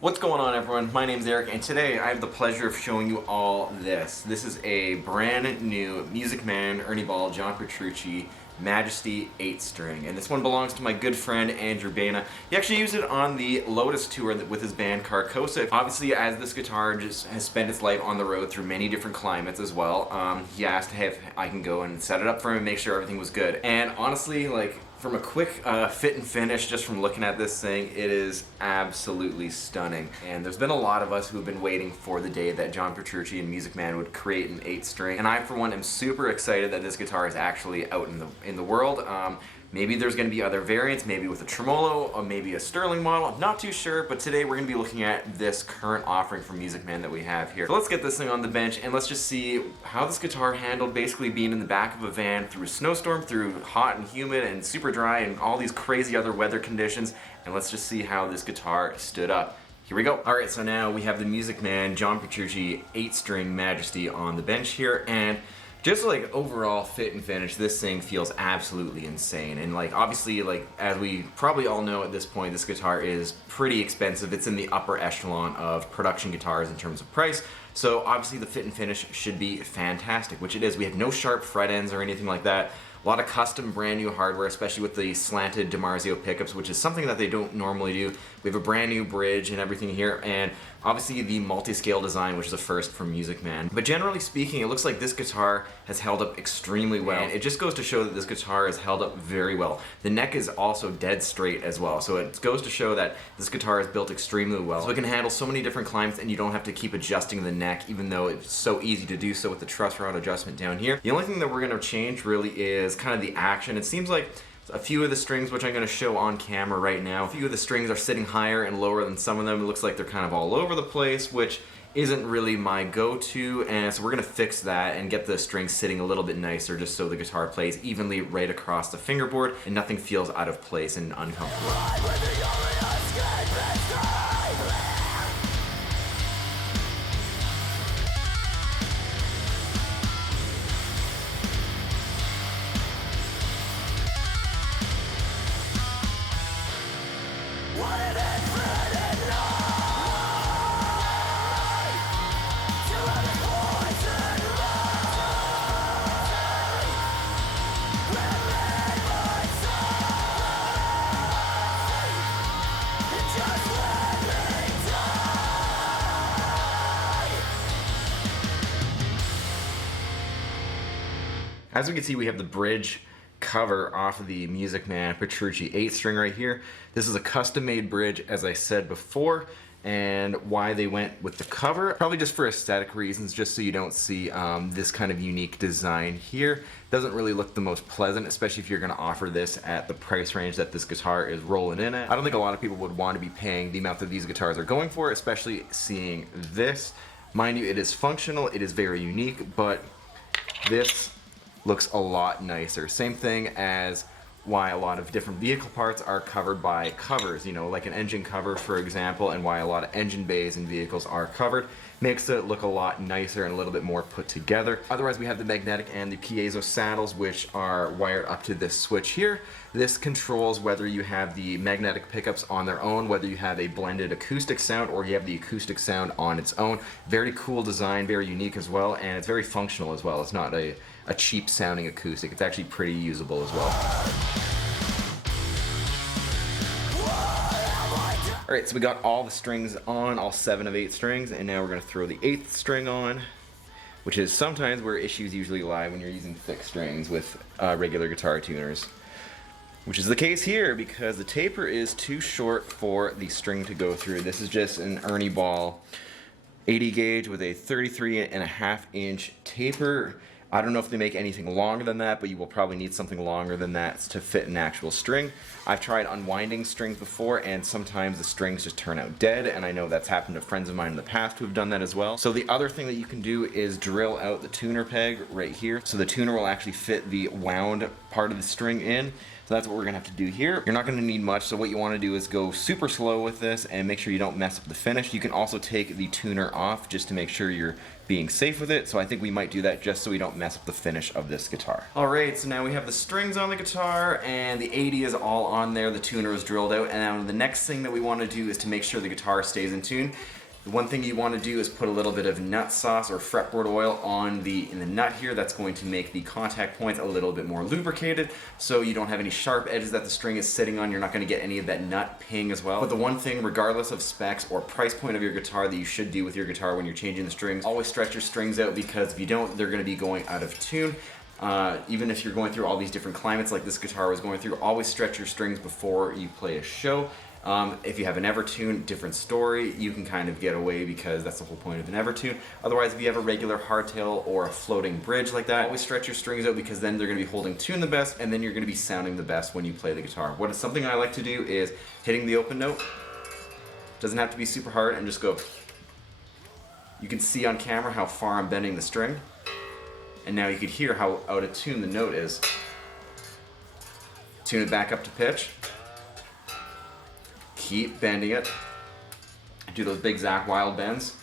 What's going on, everyone? My name's Eric, and today I have the pleasure of showing you all this. This is a brand new Music Man, Ernie Ball, John Petrucci, Majesty 8-string, and this one belongs to my good friend Andrew Baina. He actually used it on the Lotus tour with his band Carcosa. Obviously, as this guitar just has spent its life on the road through many different climates as well, he asked if I can go and set it up for him and make sure everything was good. And honestly, from a quick fit and finish, just from looking at this thing, it is absolutely stunning. And there's been a lot of us who have been waiting for the day that John Petrucci and Music Man would create an 8-string. And I, for one, am super excited that this guitar is actually out in the world. Maybe there's going to be other variants, maybe with a tremolo, or maybe a Sterling model. I'm not too sure, but today we're going to be looking at this current offering from Music Man that we have here. So let's get this thing on the bench and let's just see how this guitar handled basically being in the back of a van through a snowstorm, through hot and humid and super dry and all these crazy other weather conditions, and let's just see how this guitar stood up. Here we go. Alright, so now we have the Music Man John Petrucci 8-string Majesty on the bench here, and just overall fit and finish, this thing feels absolutely insane. And obviously, as we probably all know at this point, this guitar is pretty expensive. It's in the upper echelon of production guitars in terms of price. So obviously the fit and finish should be fantastic, which it is. We have no sharp fret ends or anything like that. A lot of custom brand new hardware, especially with the slanted DiMarzio pickups, which is something that they don't normally do. We have a brand new bridge and everything here, and obviously the multi-scale design, which is a first from Music Man. But generally speaking, it looks like this guitar has held up extremely well. And it just goes to show that this guitar has held up very well. The neck is also dead straight as well, so it goes to show that this guitar is built extremely well. So it can handle so many different climates, and you don't have to keep adjusting the neck, even though it's so easy to do so with the truss rod adjustment down here. The only thing that we're going to change really is kind of the action. It seems like a few of the strings, which I'm going to show on camera right now, a few of the strings are sitting higher and lower than some of them. It looks like they're kind of all over the place, which isn't really my go-to, and so we're going to fix that and get the strings sitting a little bit nicer, just so the guitar plays evenly right across the fingerboard and nothing feels out of place and uncomfortable. As we can see, we have the bridge cover off of the Music Man Petrucci 8-string right here. This is a custom-made bridge, as I said before, and why they went with the cover, probably just for aesthetic reasons, just so you don't see this kind of unique design here. Doesn't really look the most pleasant, especially if you're going to offer this at the price range that this guitar is rolling in at. I don't think a lot of people would want to be paying the amount that these guitars are going for, especially seeing this. Mind you, it is functional, it is very unique, but this looks a lot nicer. Same thing as why a lot of different vehicle parts are covered by covers, you know, like an engine cover, for example, and why a lot of engine bays in vehicles are covered. Makes it look a lot nicer and a little bit more put together. Otherwise, we have the magnetic and the piezo saddles, which are wired up to this switch here. This controls whether you have the magnetic pickups on their own, whether you have a blended acoustic sound, or you have the acoustic sound on its own. Very cool design, very unique as well, and it's very functional as well. It's not a cheap sounding acoustic. It's actually pretty usable as well. Alright, so we got all the strings on, all 7 of 8 strings, and now we're going to throw the 8th string on, which is sometimes where issues usually lie when you're using thick strings with regular guitar tuners. Which is the case here, because the taper is too short for the string to go through. This is just an Ernie Ball 80 gauge with a 33.5-inch taper. I don't know if they make anything longer than that, but you will probably need something longer than that to fit an actual string. I've tried unwinding strings before, and sometimes the strings just turn out dead, and I know that's happened to friends of mine in the past who have done that as well. So the other thing that you can do is drill out the tuner peg right here, so the tuner will actually fit the wound part of the string in. So that's what we're gonna have to do here. You're not gonna need much, so what you wanna do is go super slow with this and make sure you don't mess up the finish. You can also take the tuner off just to make sure you're being safe with it, so I think we might do that just so we don't mess up the finish of this guitar. Alright, so now we have the strings on the guitar, and the 80 is all on there, the tuner is drilled out, and now the next thing that we wanna do is to make sure the guitar stays in tune. The one thing you want to do is put a little bit of nut sauce or fretboard oil in the nut here. That's going to make the contact points a little bit more lubricated, so you don't have any sharp edges that the string is sitting on. You're not going to get any of that nut ping as well. But the one thing, regardless of specs or price point of your guitar, that you should do with your guitar when you're changing the strings, always stretch your strings out, because if you don't, they're going to be going out of tune. Even if you're going through all these different climates like this guitar was going through, always stretch your strings before you play a show. If you have an Evertune, different story. You can kind of get away because that's the whole point of an Evertune. Otherwise, if you have a regular hardtail or a floating bridge like that, always stretch your strings out, because then they're going to be holding tune the best, and then you're going to be sounding the best when you play the guitar. Something I like to do is hitting the open note. Doesn't have to be super hard, and just go. You can see on camera how far I'm bending the string, and now you can hear how out of tune the note is. Tune it back up to pitch. Keep bending it. Do those big Zach Wild bends.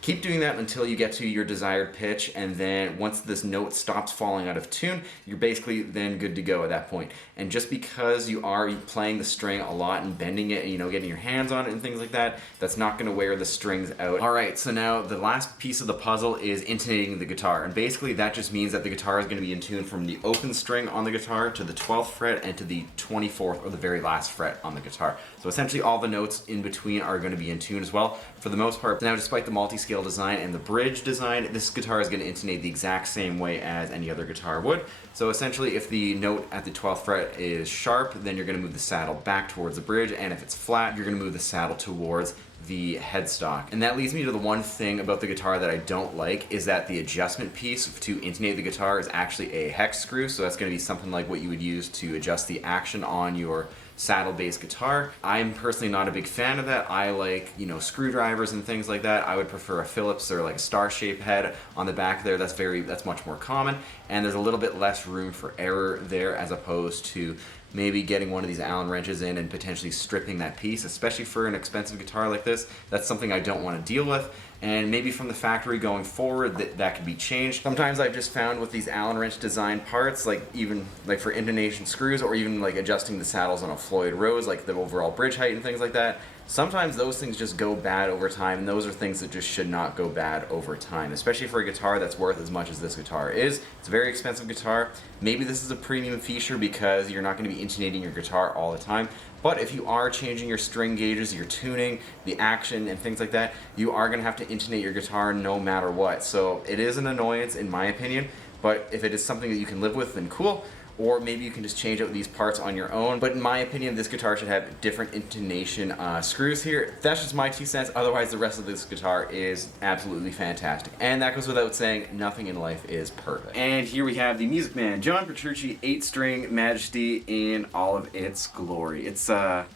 Keep doing that until you get to your desired pitch, and then once this note stops falling out of tune, you're basically then good to go at that point. And just because you are playing the string a lot and bending it and, getting your hands on it and things like that, that's not going to wear the strings out. Alright, so now the last piece of the puzzle is intonating the guitar, and basically that just means that the guitar is going to be in tune from the open string on the guitar to the 12th fret and to the 24th, or the very last fret on the guitar. So essentially all the notes in between are going to be in tune as well, for the most part. Now, despite the multi-scale design and the bridge design, this guitar is going to intonate the exact same way as any other guitar would. So essentially, if the note at the 12th fret is sharp, then you're going to move the saddle back towards the bridge, and if it's flat, you're going to move the saddle towards the headstock. And that leads me to the one thing about the guitar that I don't like, is that the adjustment piece to intonate the guitar is actually a hex screw. So that's going to be something like what you would use to adjust the action on your saddle-based guitar. I'm personally not a big fan of that. I like, screwdrivers and things like that. I would prefer a Phillips or like a star-shaped head on the back there. That's much more common, and there's a little bit less room for error there, as opposed to maybe getting one of these Allen wrenches in and potentially stripping that piece, especially for an expensive guitar like this. That's something I don't want to deal with, and maybe from the factory going forward that could be changed. Sometimes I've just found with these Allen wrench design parts, even for intonation screws, or even like adjusting the saddles on a Floyd Rose, like the overall bridge height and things like that, sometimes those things just go bad over time, and those are things that just should not go bad over time, especially for a guitar that's worth as much as this guitar is. It's a very expensive guitar. Maybe this is a premium feature because you're not going to be intonating your guitar all the time, but if you are changing your string gauges, your tuning, the action, and things like that, you are going to have to intonate your guitar no matter what. So it is an annoyance in my opinion, but if it is something that you can live with, then cool. Or maybe you can just change out these parts on your own. But in my opinion, this guitar should have different intonation screws here. That's just my 2 cents. Otherwise, the rest of this guitar is absolutely fantastic. And that goes without saying, nothing in life is perfect. And here we have the Music Man, John Petrucci 8-string Majesty in all of its glory. It's a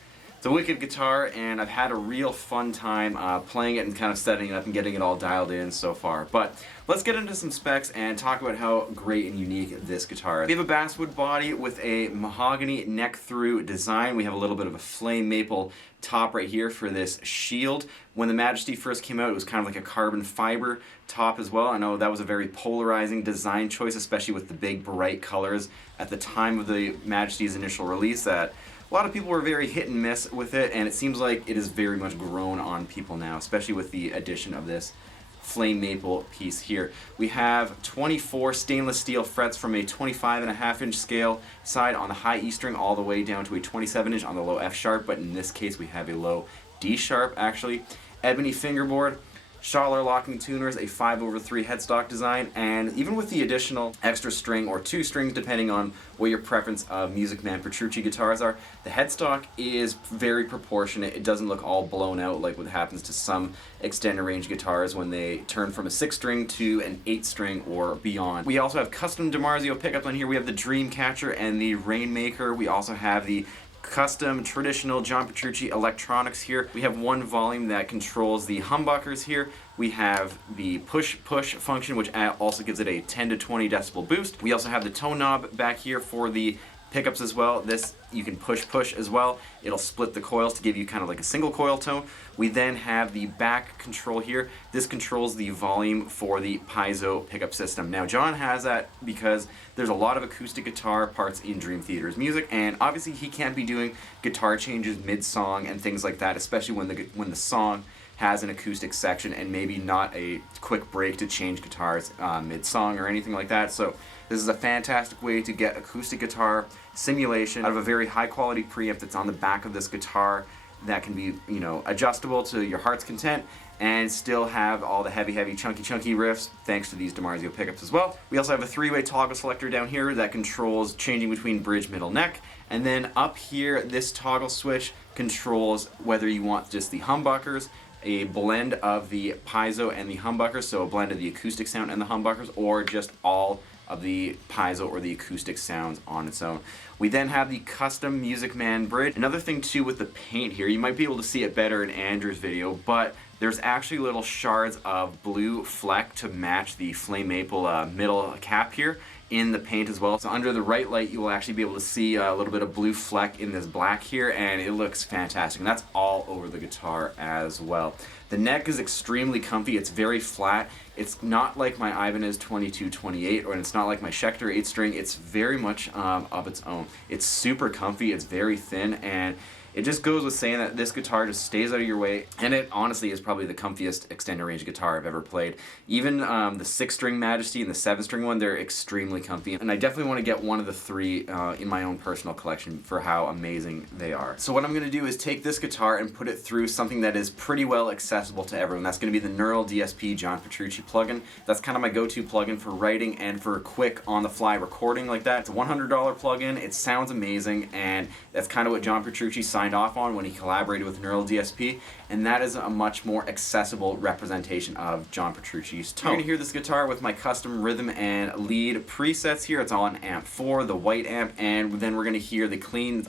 wicked guitar, and I've had a real fun time playing it and kind of setting it up and getting it all dialed in so far. But let's get into some specs and talk about how great and unique this guitar is. We have a basswood body with a mahogany neck-through design. We have a little bit of a flame maple top right here for this shield. When the Majesty first came out, it was kind of like a carbon fiber top as well. I know that was a very polarizing design choice, especially with the big bright colors at the time of the Majesty's initial release. That a lot of people were very hit and miss with it, and it seems like it has very much grown on people now, especially with the addition of this flame maple piece here. We have 24 stainless steel frets from a 25.5-inch scale side on the high E string all the way down to a 27-inch on the low F sharp, but in this case we have a low D sharp actually. Ebony fingerboard, Schaller locking tuners, a 5/3 headstock design, and even with the additional extra string or 2 strings depending on what your preference of Music Man Petrucci guitars are, the headstock is very proportionate. It doesn't look all blown out like what happens to some extended range guitars when they turn from a 6-string to an 8-string or beyond. We also have custom DiMarzio pickups on here. We have the Dreamcatcher and the Rainmaker. We also have the custom traditional John Petrucci electronics here. We have one volume that controls the humbuckers here. We have the push-push function, which also gives it a 10 to 20 decibel boost. We also have the tone knob back here for the pickups as well. This you can push as well. It'll split the coils to give you kind of like a single coil tone. We then have the back control here. This controls the volume for the Piezo pickup system. Now John has that because there's a lot of acoustic guitar parts in Dream Theater's music, and obviously he can't be doing guitar changes mid-song and things like that, especially when the song has an acoustic section and maybe not a quick break to change guitars mid-song or anything like that. So this is a fantastic way to get acoustic guitar simulation out of a very high quality preamp that's on the back of this guitar that can be, you know, adjustable to your heart's content and still have all the heavy chunky riffs thanks to these DiMarzio pickups as well. We also have a 3-way toggle selector down here that controls changing between bridge, middle, neck, and then up here this toggle switch controls whether you want just the humbuckers, a blend of the Piezo and the humbuckers, so a blend of the acoustic sound and the humbuckers, or just all of the Piezo or the acoustic sounds on its own. We then have the custom Music Man bridge. Another thing too with the paint here, you might be able to see it better in Andrew's video, but there's actually little shards of blue fleck to match the flame maple middle cap here in the paint as well. So under the right light you will actually be able to see a little bit of blue fleck in this black here, and it looks fantastic, and that's all over the guitar as well. The neck is extremely comfy. It's very flat. It's not like my Ibanez 2228, or it's not like my Schecter 8-string. It's very much of its own. It's super comfy. It's very thin, and it just goes with saying that this guitar just stays out of your way, and it honestly is probably the comfiest extended range guitar I've ever played. Even the 6-string Majesty and the 7-string one, they're extremely comfy, and I definitely want to get one of the 3 in my own personal collection for how amazing they are. So what I'm going to do is take this guitar and put it through something that is pretty well accessible to everyone. That's going to be the Neural DSP John Petrucci plugin. That's kind of my go-to plugin for writing and for quick on-the-fly recording like that. It's a $100 plugin. It sounds amazing, and that's kind of what John Petrucci signed off on when he collaborated with Neural DSP, and that is a much more accessible representation of John Petrucci's tone. You're going to hear this guitar with my custom rhythm and lead presets here. It's all on amp 4, the white amp, and then we're going to hear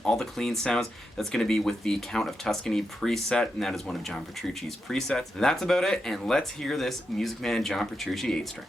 all the clean sounds. That's going to be with the Count of Tuscany preset, and that is one of John Petrucci's presets. And that's about it, and let's hear this Music Man John Petrucci 8-string.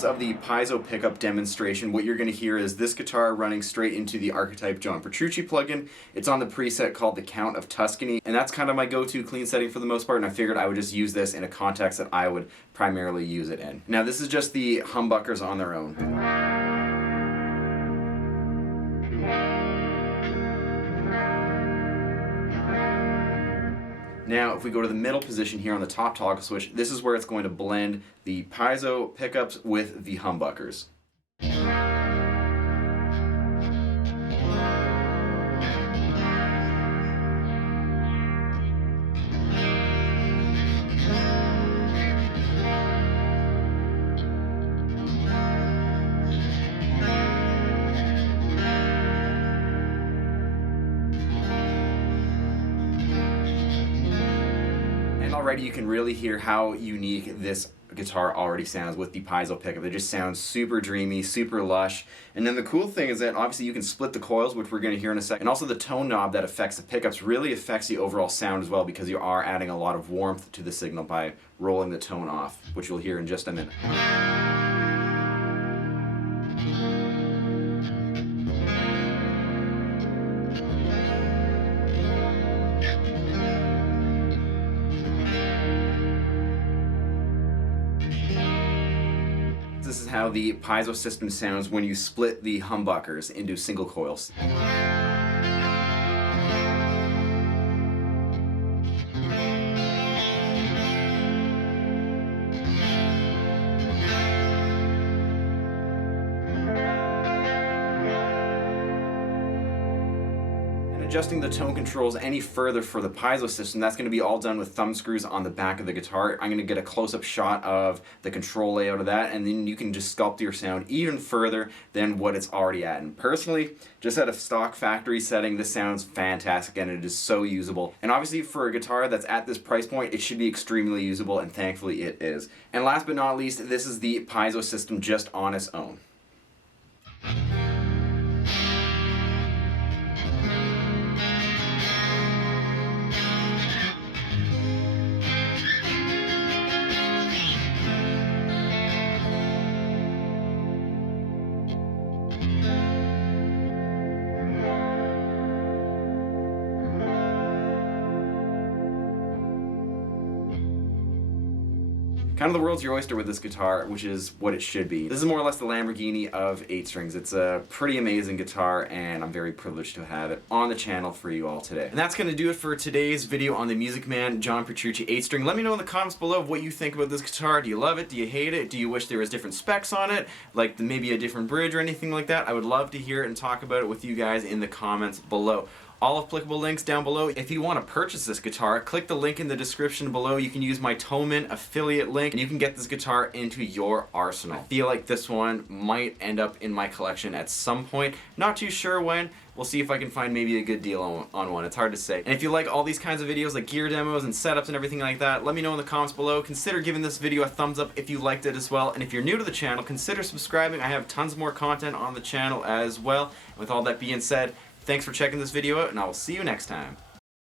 use of the Piezo pickup demonstration, what you're going to hear is this guitar running straight into the Archetype John Petrucci plugin. It's on the preset called the Count of Tuscany, and that's kind of my go-to clean setting for the most part, and I figured I would just use this in a context that I would primarily use it in. Now this is just the humbuckers on their own. Now, if we go to the middle position here on the top toggle switch, this is where it's going to blend the Piezo pickups with the humbuckers. Already you can really hear how unique this guitar already sounds with the Piezo pickup. It just sounds super dreamy, super lush. And then the cool thing is that obviously you can split the coils, which we're going to hear in a second. And also the tone knob that affects the pickups really affects the overall sound as well, because you are adding a lot of warmth to the signal by rolling the tone off, which you'll hear in just a minute. This is how the Piezo system sounds when you split the humbuckers into single coils. Adjusting the tone controls any further for the Piezo system, that's going to be all done with thumb screws on the back of the guitar. I'm going to get a close-up shot of the control layout of that, and then you can just sculpt your sound even further than what it's already at. And personally, just at a stock factory setting, this sounds fantastic and it is so usable. And obviously for a guitar that's at this price point, it should be extremely usable, and thankfully it is. And last but not least, this is the Piezo system just on its own. Kind of the world's your oyster with this guitar, which is what it should be. This is more or less the Lamborghini of 8 strings. It's a pretty amazing guitar, and I'm very privileged to have it on the channel for you all today. And that's going to do it for today's video on the Music Man John Petrucci 8 string. Let me know in the comments below what you think about this guitar. Do you love it? Do you hate it? Do you wish there was different specs on it? Like maybe a different bridge or anything like that? I would love to hear it and talk about it with you guys in the comments below. All applicable links down below. If you want to purchase this guitar, click the link in the description below. You can use my Toman affiliate link and you can get this guitar into your arsenal. I feel like this one might end up in my collection at some point. Not too sure when. We'll see if I can find maybe a good deal on one. It's hard to say. And if you like all these kinds of videos like gear demos and setups and everything like that, let me know in the comments below. Consider giving this video a thumbs up if you liked it as well. And if you're new to the channel, consider subscribing. I have tons more content on the channel as well. And with all that being said, thanks for checking this video out, and I will see you next time.